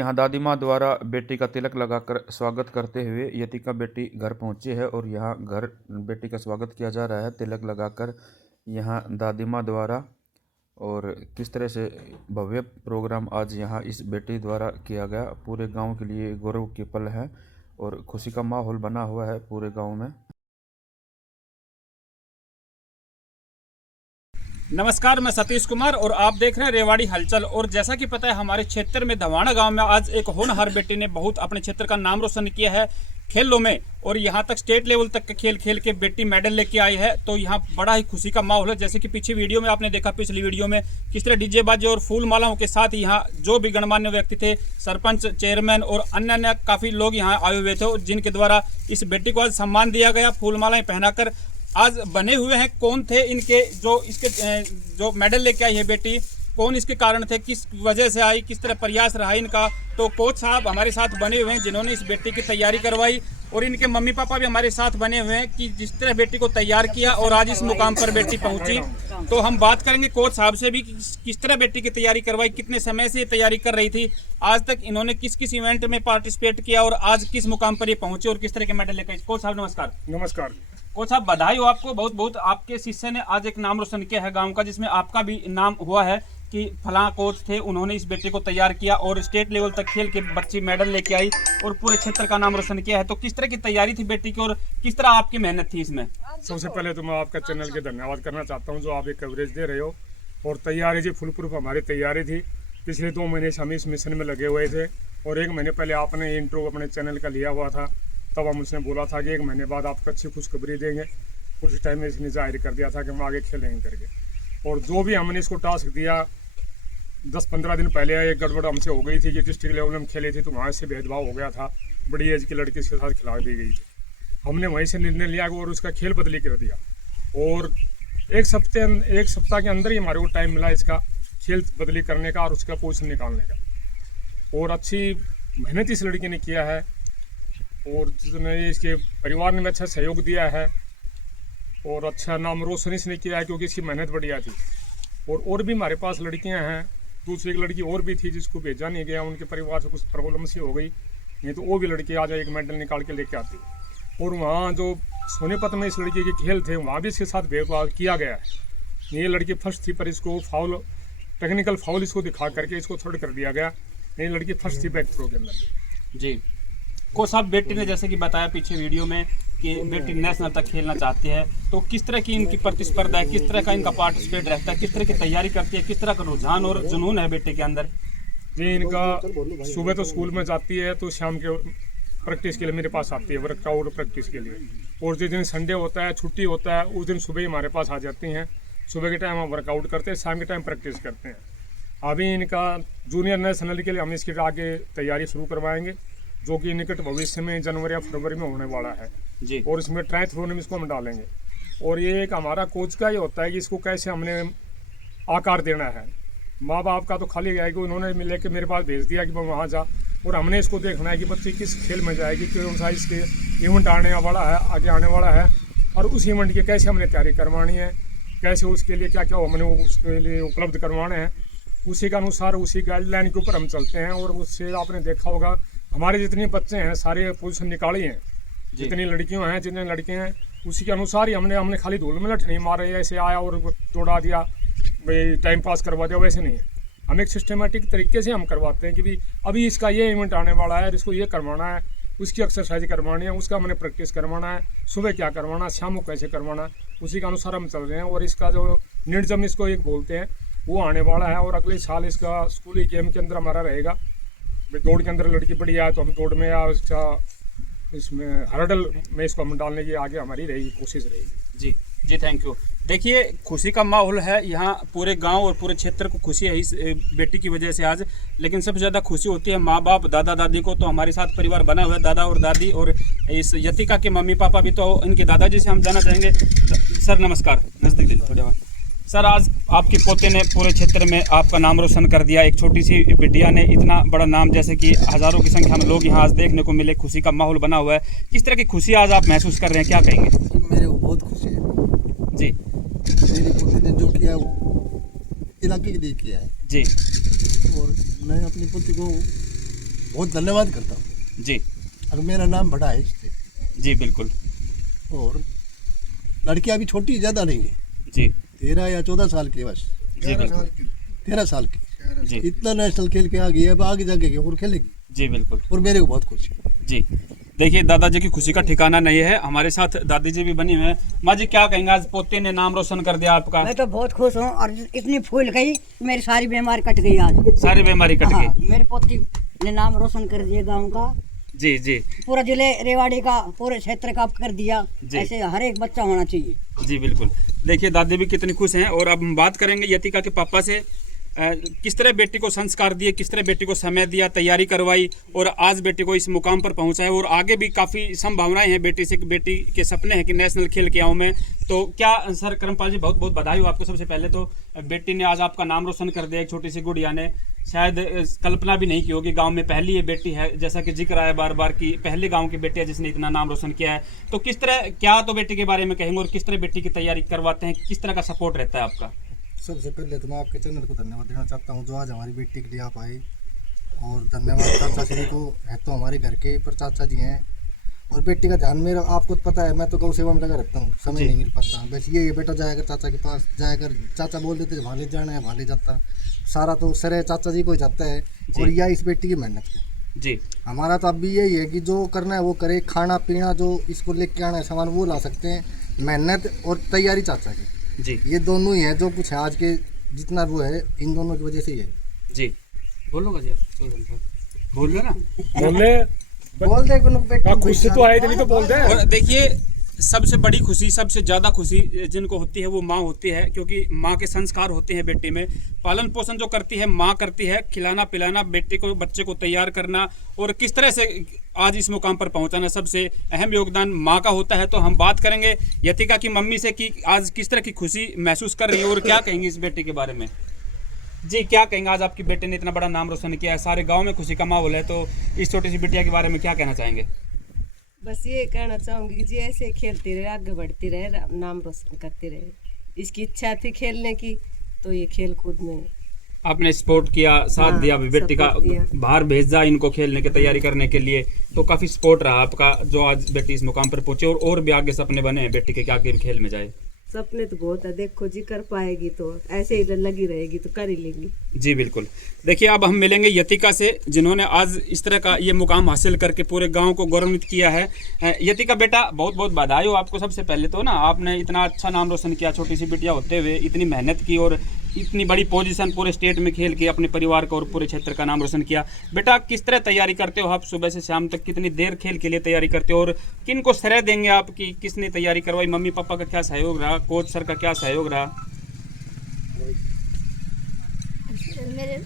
यहाँ दादी माँ द्वारा बेटी का तिलक लगाकर स्वागत करते हुए यतिका बेटी घर पहुँची है और यहाँ घर बेटी का स्वागत किया जा रहा है तिलक लगाकर यहाँ दादी माँ द्वारा। और किस तरह से भव्य प्रोग्राम आज यहाँ इस बेटी द्वारा किया गया, पूरे गांव के लिए गौरव की पल है और खुशी का माहौल बना हुआ है पूरे गांव में। नमस्कार, मैं सतीश कुमार और आप देख रहे हैं रेवाड़ी हलचल। और जैसा कि पता है, हमारे क्षेत्र में धवाना गांव में आज एक होनहार बेटी ने बहुत अपने क्षेत्र का नाम रोशन किया है खेलों में, और यहां तक स्टेट लेवल तक के खेल खेल के बेटी मेडल लेके आई है। तो यहां बड़ा ही खुशी का माहौल है। जैसे कि पीछे वीडियो में आपने देखा, पिछली वीडियो में किस तरह डीजे बाजे और फूल मालाओं के साथ यहाँ जो भी गणमान्य व्यक्ति थे, सरपंच, चेयरमैन और अन्य काफी लोग यहाँ आए हुए थे, जिनके द्वारा इस बेटी को आज सम्मान दिया गया फूल मालाएं पहनाकर। आज बने हुए हैं कौन थे इनके जो मेडल लेके आई है बेटी, कौन इसके कारण थे, किस वजह से आई, किस तरह प्रयास रहा इनका। तो कोच साहब हमारे साथ बने हुए हैं जिन्होंने इस बेटी की तैयारी करवाई, और इनके मम्मी पापा भी हमारे साथ बने हुए हैं कि जिस तरह बेटी को तैयार किया और आज इस मुकाम पर बेटी पहुंची। तो हम बात करेंगे कोच साहब से भी कि किस तरह बेटी की तैयारी करवाई, कितने समय से ये तैयारी कर रही थी, आज तक इन्होंने किस किस इवेंट में पार्टिसिपेट किया और आज किस मुकाम पर ये पहुंचे और किस तरह के मेडल लेकर। कोच साहब नमस्कार। नमस्कार कोच साहब, बधाई हो आपको बहुत बहुत। आपके शिष्य ने आज एक नाम रोशन किया है गांव का, जिसमें आपका भी नाम हुआ है कि फलां कोच थे, उन्होंने इस बेटे को तैयार किया और स्टेट लेवल तक खेल के बच्ची मेडल लेके आई और पूरे क्षेत्र का नाम रोशन किया है। तो किस तरह की तैयारी थी बेटी की और किस तरह आपकी मेहनत थी इसमें? सबसे पहले तो मैं आपका चैनल के धन्यवाद करना चाहता हूं जो आप ये कवरेज दे रहे हो। और तैयारी जी फुल प्रूफ हमारी तैयारी थी। पिछले 2 महीने से हम इस मिशन में लगे हुए थे और 1 महीने पहले आपने इंट्रो अपने चैनल का लिया हुआ था, तब हम उसने बोला था कि 1 महीने बाद आपको अच्छी खुशखबरी देंगे। उस टाइम में इसने जाहिर कर दिया था कि हम आगे खेलेंगे करके। और जो भी हमने इसको टास्क दिया, 10-15 दिन पहले एक गड़बड़ हमसे हो गई थी कि डिस्ट्रिक्ट लेवल में हम खेले थे तो वहाँ से भेदभाव हो गया था, बड़ी एज की लड़की के साथ खिला दी गई थी। हमने वहीं से निर्णय लिया और उसका खेल बदली कर दिया और एक सप्ताह के अंदर ही हमारे को टाइम मिला इसका खेल बदली करने का और उसका पोजीशन निकालने का। और अच्छी मेहनत इस लड़की ने किया है और जिसने इसके परिवार ने भी अच्छा सहयोग दिया है और अच्छा नाम रोशन इसने किया है क्योंकि इसकी मेहनत बढ़िया थी। और भी हमारे पास लड़कियां हैं, दूसरी एक लड़की और भी थी जिसको भेजा नहीं गया, उनके परिवार से कुछ प्रॉब्लम सी हो गई, नहीं तो वो भी लड़की आज एक मेडल निकाल के लेके आती। और वहाँ जो सोनीपत में इस लड़की के खेल थे वहाँ भी इसके साथ भेदभाव किया गया है। ये लड़की फर्स्ट थी पर इसको टेक्निकल फाउल इसको दिखा करके इसको थर्ड कर दिया गया। ये लड़की फर्स्ट थी बैक थ्रो के अंदर। जी कोच साहब, बेटी ने जैसे कि बताया पीछे वीडियो में कि बेटी नेशनल तक खेलना चाहती है, तो किस तरह की इनकी प्रतिस्पर्धा है, किस तरह का इनका पार्टिसिपेट रहता है, किस तरह की तैयारी करती है, किस तरह का रुझान और जुनून है बेटे के अंदर? जी, इनका सुबह तो स्कूल में जाती है तो शाम के प्रैक्टिस के लिए मेरे पास आती है, वर्कआउट प्रैक्टिस के लिए। और जिस दिन संडे होता है, छुट्टी होता है, उस दिन सुबह ही हमारे पास आ जाती हैं। सुबह के टाइम हम वर्कआउट करते हैं, शाम के टाइम प्रैक्टिस करते हैं। अभी इनका जूनियर नेशनल के लिए हम इसकी आगे तैयारी शुरू करवाएंगे जो कि निकट भविष्य में जनवरी या फरवरी में होने वाला है जी। और इसमें ट्रायथलॉन में इसको हम डालेंगे। और ये एक हमारा कोच का ही होता है कि इसको कैसे हमने आकार देना है। माँ बाप का तो खाली गया कि उन्होंने लेके मेरे पास भेज दिया कि मैं वहाँ जा, और हमने इसको देखना है कि बच्ची किस खेल में जाएगी, कौन सा इसके इवेंट आने वाला है, आगे आने वाला है, और उस इवेंट की कैसे हमने तैयारी करवानी है, कैसे उसके लिए क्या क्या हमने उसके लिए उपलब्ध करवाने हैं, उसी के अनुसार उसी गाइडलाइन के ऊपर हम चलते हैं। और उससे आपने देखा होगा हमारे जितने बच्चे हैं सारे पोजीशन निकाली हैं, जितनी लड़कियां हैं जितने लड़के हैं उसी के अनुसार ही हमने खाली धूल में लठ नहीं मारे, ऐसे आया और दौड़ा दिया, भाई टाइम पास करवा दिया, वैसे नहीं है। हम एक सिस्टमेटिक तरीके से हम करवाते हैं कि भाई अभी इसका ये इवेंट आने वाला है, इसको ये करवाना है, उसकी एक्सरसाइज करवानी है, उसका हमने प्रैक्टिस करवाना है, सुबह क्या करवाना है, शाम को कैसे करवाना है, उसी के अनुसार हम चल रहे हैं। और इसका जो निर्जम इसको एक बोलते हैं वो आने वाला है और अगले साल इसका स्कूली गेम के अंदर हमारा रहेगा। दौड़ के अंदर लड़की बढ़िया है तो हम दौड़ में या इसमें हर्डल में इसको हम डालने की आगे हमारी रहेगी, कोशिश रहेगी। जी जी, थैंक यू। देखिए, खुशी का माहौल है यहाँ, पूरे गांव और पूरे क्षेत्र को खुशी है इस बेटी की वजह से आज। लेकिन सबसे ज़्यादा खुशी होती है माँ बाप, दादा दादी को। तो हमारे साथ परिवार बना हुआ है, दादा और दादी, और इस यतिका के मम्मी पापा भी। तो इनके दादाजी से हम जानना चाहेंगे। सर नमस्कार, नज़दीक दीजिए थोड़े बात। सर, आज आपके पोते ने पूरे क्षेत्र में आपका नाम रोशन कर दिया। एक छोटी सी बिटिया ने इतना बड़ा नाम, जैसे कि हज़ारों की संख्या में लोग यहाँ आज देखने को मिले, खुशी का माहौल बना हुआ है। किस तरह की खुशी आज आप महसूस कर रहे हैं, क्या कहेंगे? मेरे को बहुत खुशी है जी। मेरी पोती ने जो किया वो इलाके के लिए किया है जी। और मैं अपनी पोती को बहुत धन्यवाद करता हूँ। जी अगर मेरा नाम बड़ा है इससे, जी बिल्कुल और लड़कियां अभी छोटी ज़्यादा नहीं है, जी 13 या 14 साल की बस, जी बिल्कुल 13 साल की, जी इतना नेशनल खेल के आ गई है, अब आगे जाके और खेलेगी, जी बिल्कुल और मेरे को बहुत खुशी है। जी। देखिए दादाजी की खुशी का ठिकाना नहीं है। हमारे साथ दादी जी भी बनी हुई है। माँ जी क्या कहेंगे, आज पोते ने नाम रोशन कर दिया आपका। मैं तो बहुत खुश हूँ और इतनी फूल गई, मेरी सारी बीमारी कट गई आज। सारी बीमारी कट हाँ, गई। मेरी पोती ने नाम रोशन कर दिया गांव का, जी जी पूरा जिले रेवाड़ी का, पूरे क्षेत्र का कर दिया। जी। ऐसे हर एक बच्चा होना चाहिए। जी बिल्कुल। देखिए दादी भी कितनी खुश हैं। और अब हम बात करेंगे यतिका के पापा से। किस तरह बेटी को संस्कार दिए, किस तरह बेटी को समय दिया, तैयारी करवाई और आज बेटी को इस मुकाम पर पहुंचाया। और आगे भी काफ़ी संभावनाएं हैं बेटी से, बेटी के सपने हैं कि नेशनल खेल के आऊँ मैं। तो क्या सर करमपाल जी, बहुत बहुत बधाई हो आपको। सबसे पहले तो बेटी ने आज आपका नाम रोशन कर दिया। एक छोटी सी गुड़िया ने शायद कल्पना भी नहीं की होगी, गांव में पहली ये बेटी है, जैसा कि जिक्र आया बार बार की पहले गांव की बेटी है जिसने इतना नाम रोशन किया है। तो किस तरह, क्या तो बेटी के बारे में कहेंगे और किस तरह बेटी की तैयारी करवाते हैं, किस तरह का सपोर्ट रहता है आपका। सबसे पहले तो मैं आपके चैनल को धन्यवाद देना चाहता हूँ जो आज हमारी बेटी के लिए आप आए, और धन्यवाद चाचा जी को, है तो हमारे घर के पर चाचा जी हैं। और बेटी का ध्यान मेरा, आपको तो पता है मैं तो गौ सेवा में लगा रहता हूँ, समय नहीं मिल पाता। बस ये बेटा जाएगा चाचा के पास, जाएगा चाचा बोल देते वहाँ ले जाना है, वहाँ ले जाता, सारा तो श्रेय चाचा जी को ही जाता है। और यह इस बेटी की मेहनत की। जी हमारा तो अब भी यही है कि जो करना है वो करे, खाना पीना जो इसको लेके आना है सामान वो ला सकते हैं, मेहनत और तैयारी चाचा की, जी ये दोनों ही है जो कुछ है आज के जितना वो है, इन दोनों की वजह से ही है। जी बोलोगा जी आप, बोल लो ना। बोल दे बोल दे खुशी तो आए नहीं तो बोल दे। और देखिए सबसे बड़ी खुशी, सबसे ज़्यादा खुशी जिनको होती है वो माँ होती है, क्योंकि माँ के संस्कार होते हैं बेटी में। पालन पोषण जो करती है माँ करती है, खिलाना पिलाना, बेटे को, बच्चे को तैयार करना और किस तरह से आज इस मुकाम पर पहुंचाना, सबसे अहम योगदान माँ का होता है। तो हम बात करेंगे यतिका की मम्मी से कि आज किस तरह की खुशी महसूस कर रही है और क्या कहेंगी इस बेटे के बारे में। जी क्या कहेंगे, आज आपकी बेटे ने इतना बड़ा नाम रोशन किया है, सारे गाँव में खुशी का माहौल है, तो इस छोटी सी बिटिया के बारे में क्या कहना चाहेंगे। बस ये कहना चाहूँगी कि जी ऐसे खेलती रहे, आगे बढ़ती रहे, नाम रोशन करती रहे। इसकी इच्छा थी खेलने की, तो ये खेल कूद में आपने सपोर्ट किया, साथ हाँ, दिया, बेटी का सपोर्ट दिया। बाहर भेजा इनको खेलने की तैयारी करने के लिए, तो काफ़ी सपोर्ट रहा आपका जो आज बेटी इस मुकाम पर पहुंची। और भी आगे सपने बने हैं बेटी के कि आगे भी खेल में जाए। सपने तो बहुत है, देखो जी कर पाएगी तो ऐसे ही लगी रहेगी तो कर ही लेंगी। जी बिल्कुल। देखिए अब हम मिलेंगे यतिका से, जिन्होंने आज इस तरह का ये मुकाम हासिल करके पूरे गांव को गौरवान्वित किया है। यतिका बेटा बहुत बहुत बधाई हो आपको। सबसे पहले तो ना आपने इतना अच्छा नाम रोशन किया, छोटी सी बिटिया होते हुए इतनी मेहनत की और इतनी बड़ी पोजीशन पूरे स्टेट में खेल के अपने परिवार का और पूरे क्षेत्र का नाम रोशन किया। बेटा किस तरह तैयारी करते हो आप, सुबह से शाम तक कितनी देर खेल के लिए तैयारी करते हो और किन को श्रेय देंगे आप कि किसने तैयारी करवाई, मम्मी पापा का क्या सहयोग रहा, कोच सर का क्या सहयोग रहा। मेरे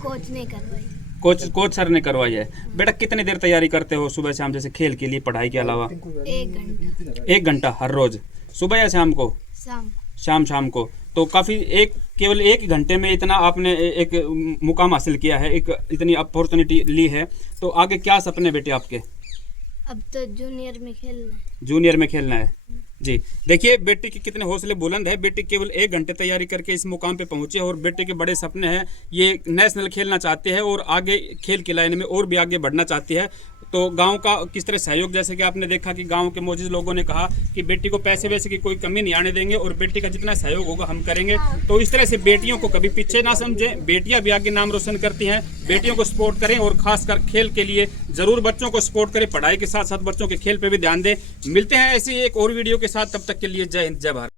कोच ने करवाई। कोच सर ने करवाई है। बेटा कितनी देर तैयारी करते हो सुबह शाम, जैसे खेल के लिए, पढ़ाई के अलावा। 1 घंटा 1 घंटा हर रोज, सुबह या शाम को। शाम को। तो काफ़ी केवल 1 घंटे में इतना आपने एक मुकाम हासिल किया है, एक इतनी अपॉर्चुनिटी ली है। तो आगे क्या सपने बेटे आपके। अब तो जूनियर में खेलना है। जूनियर में खेलना है। जी देखिए बेटी के कितने हौसले बुलंद है। बेटी केवल 1 घंटे तैयारी करके इस मुकाम पे पहुंचे और बेटे के बड़े सपने हैं, ये नेशनल खेलना चाहते हैं और आगे खेल की लाइन में और भी आगे बढ़ना चाहती है। तो गांव का किस तरह सहयोग, जैसे कि आपने देखा कि गांव के मौजूद लोगों ने कहा कि बेटी को पैसे वैसे की कोई कमी नहीं आने देंगे और बेटी का जितना सहयोग होगा हम करेंगे। तो इस तरह से बेटियों को कभी पीछे ना समझें, बेटियां भी आगे नाम रोशन करती हैं। बेटियों को सपोर्ट करें और खासकर खेल के लिए जरूर बच्चों को सपोर्ट करें, पढ़ाई के साथ साथ बच्चों के खेल पे भी ध्यान दें। मिलते हैं ऐसी एक और वीडियो के साथ, तब तक के लिए जय हिंद जय भारत।